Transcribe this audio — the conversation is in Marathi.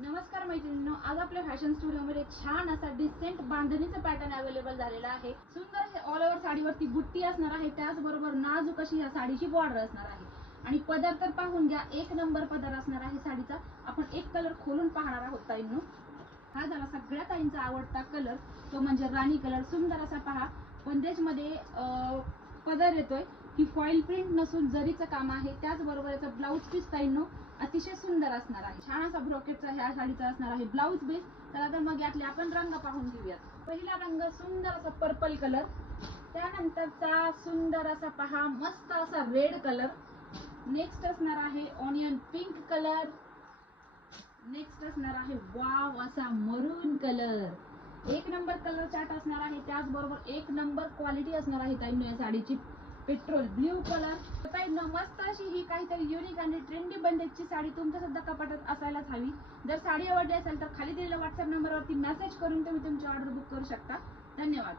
नमस्कार मैत्रिणींनो, आज आपल्या फॅशन स्टुडिओ मध्ये छान असा डिसेंट बांधणीचा पॅटर्न अवेलेबल झालेला आहे। सुंदर असे ऑल ओव्हर साडीवरती बुट्टी असणार आहे, त्याचबरोबर नाजूक अशी या साडीची बॉर्डर असणार आहे। आणि पदर तर पाहून घ्या, एक नंबर पदर असणार आहे साडीचा। आपण एक कलर खोलून पाहणार आहोत ताईंनो। हा झाला सगळ्यात ताईंचा आवडता कलर, तो म्हणजे राणी कलर। सुंदर असा पहा बंदेज मध्ये पदर येतोय। ही फॉइल प्रिंट नसून जरीचं काम आहे। त्याचबरोबर याचा ब्लाउज पीस ताईंनो अतिशय सुंदर असणार आहे। छान असा ब्रोकेटचा ह्या साडीचा असणार आहे ब्लाउज पीस। तर मग यातले आपण रंग पाहून घेऊयात। पहिला रंग सुंदर असा पर्पल कलर, त्यानंतरचा सुंदर असा पहा मस्त असा रेड कलर, नेक्स्ट असणार आहे ऑनियन पिंक कलर, नेक्स्ट असणार आहे वाव असा मरून कलर। एक नंबर कलर चार्ट असणार आहे, त्याचबरोबर एक नंबर क्वालिटी असणार आहे ताईंनो या साडीची। Petrol blue colour. ताईंनो मस्त अशी ही काहीतरी युनिक आणि ट्रेंडी बंदेजची साडी तुमच्या सुद्धा कपाटात असायलाच हवी। जर साडी आवडली असेल तर खाली दिलेल्या व्हॉट्सअप नंबरवरती मेसेज करून तुम्ही तुमची ऑर्डर बुक करू शकता। धन्यवाद।